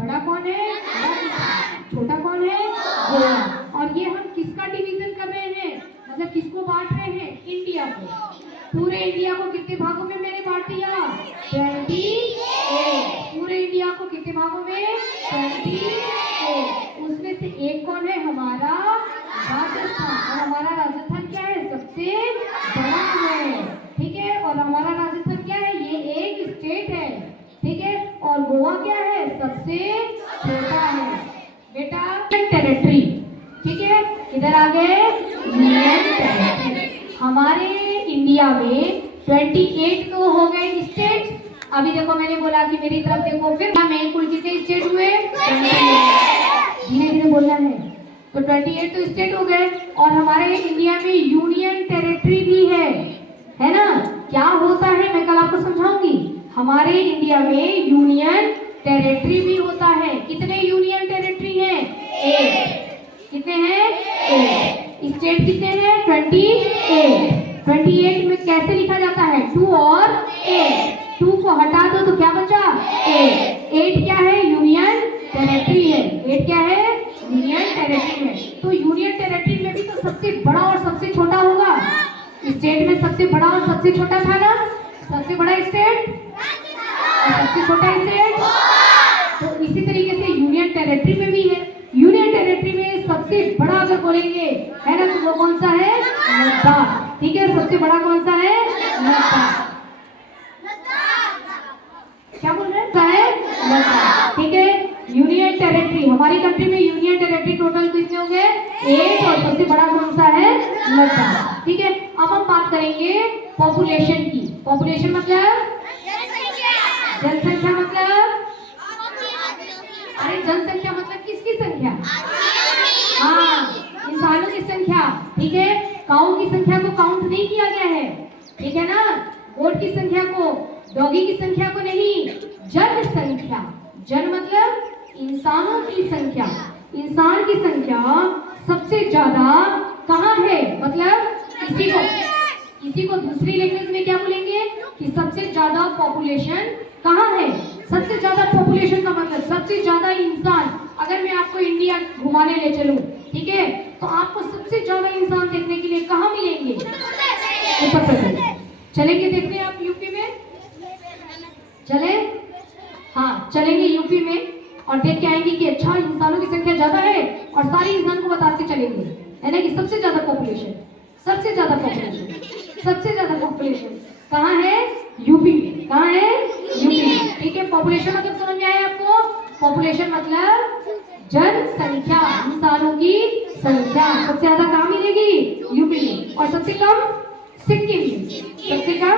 बड़ा कौन है? छोटा कौन है? गोवा। और ये हम किसका डिवीजन कर रहे हैं, मतलब किसको बांट रहे हैं? इंडिया को। पूरे इंडिया को कितने भागों में मैंने बांट दिया? 28। पूरे इंडिया को कितने भागों में? 28। उसमें से एक कौन है? हमारा राजस्थान। और हमारा राजस्थान क्या है? सबसे बड़ा है, ठीक है। और हमारा राजस्थान क्या है? ये एक स्टेट है, ठीक है। और गोवा क्या है? सबसे छोटा है बेटा। टेरिटरी, ठीक है। इधर आ गए यूनियन टेरिटरी। हमारे इंडिया में 28 तो हो गए स्टेट। अभी देखो मैंने बोला कि मेरी तरफ देखो, फिर में कुल कितने स्टेट हुए? धीरे धीरे बोलना है। तो 28 तो स्टेट हो गए। और हमारे इंडिया में यूनियन टेरिटरी भी है ना। क्या होता है मैं कल आपको समझाऊंगी। हमारे इंडिया में यूनियन टेरिटरी भी होता है। कितने यूनियन टेरिटरी हैं? 8। कितने हैं? 8। स्टेट कितने हैं? 28। 28 में कैसे लिखा जाता है? 2 और 8। 2 को हटा दो तो क्या बचा? 8। 8 क्या है? यूनियन टेरिटरी है। 8 क्या है? यूनियन टेरिटरी है। तो यूनियन टेरिटरी में भी तो सबसे बड़ा और सबसे छोटा होगा। स्टेट में सबसे बड़ा और सबसे छोटा था ना। सबसे बड़ा स्टेट और सबसे छोटा स्टेट। तो इसी तरीके से यूनियन टेरिटरी में भी है। यूनियन टेरिटरी में सबसे बड़ा अगर बोलेंगे है ना, तो वो कौन सा है? लद्दाख, ठीक है। सबसे बड़ा कौन सा है? लद्दाख। क्या बोल रहे हैं? लद्दाख, ठीक है। यूनियन टेरिटरी, हमारी कंट्री में यूनियन टेरिटरी टोटल कितने हो गए? 8। और सबसे बड़ा कौन सा है? लद्दाख, ठीक है। अब हम बात करेंगे पॉपुलेशन की। पॉपुलेशन मतलब जनसंख्या, मतलब अरे जनसंख्या मतलब किसकी संख्या? हाँ, इंसानों की संख्या, ठीक है। काऊ की संख्या को काउंट नहीं किया गया है, ठीक है ना। गोट की संख्या को, डॉगी की संख्या को नहीं, जनसंख्या। जन मतलब इंसानों की संख्या। इंसान की संख्या सबसे ज्यादा कहाँ है? मतलब किसी को दूसरी लैंग्वेज में क्या बोलेंगे कि सबसे ज्यादा पॉपुलेशन कहाँ है? सबसे ज्यादा पॉपुलेशन का मतलब सबसे ज्यादा इंसान। अगर मैं आपको इंडिया घुमाने ले चलूं, ठीक है, तो आपको सबसे ज्यादा इंसान देखने के लिए कहाँ मिलेंगे? उत्तर प्रदेश। चलेंगे देखने आप यूपी में? चले? हाँ, चलेंगे यूपी में और देख के आएंगे कि अच्छा इंसानों की संख्या ज्यादा है और सारे इंसान को बताते चलेंगे, है ना, कि सबसे ज्यादा पॉपुलेशन कहाँ है? यूपी में। कहाँ है? यूपी में, ठीक है। पॉपुलेशन मतलब समझ में आया आपको? पॉपुलेशन मतलब जनसंख्या, इंसानों की संख्या। सबसे ज्यादा कहाँ मिलेगी? यूपी में। और सबसे कम सिक्किम में। सबसे कम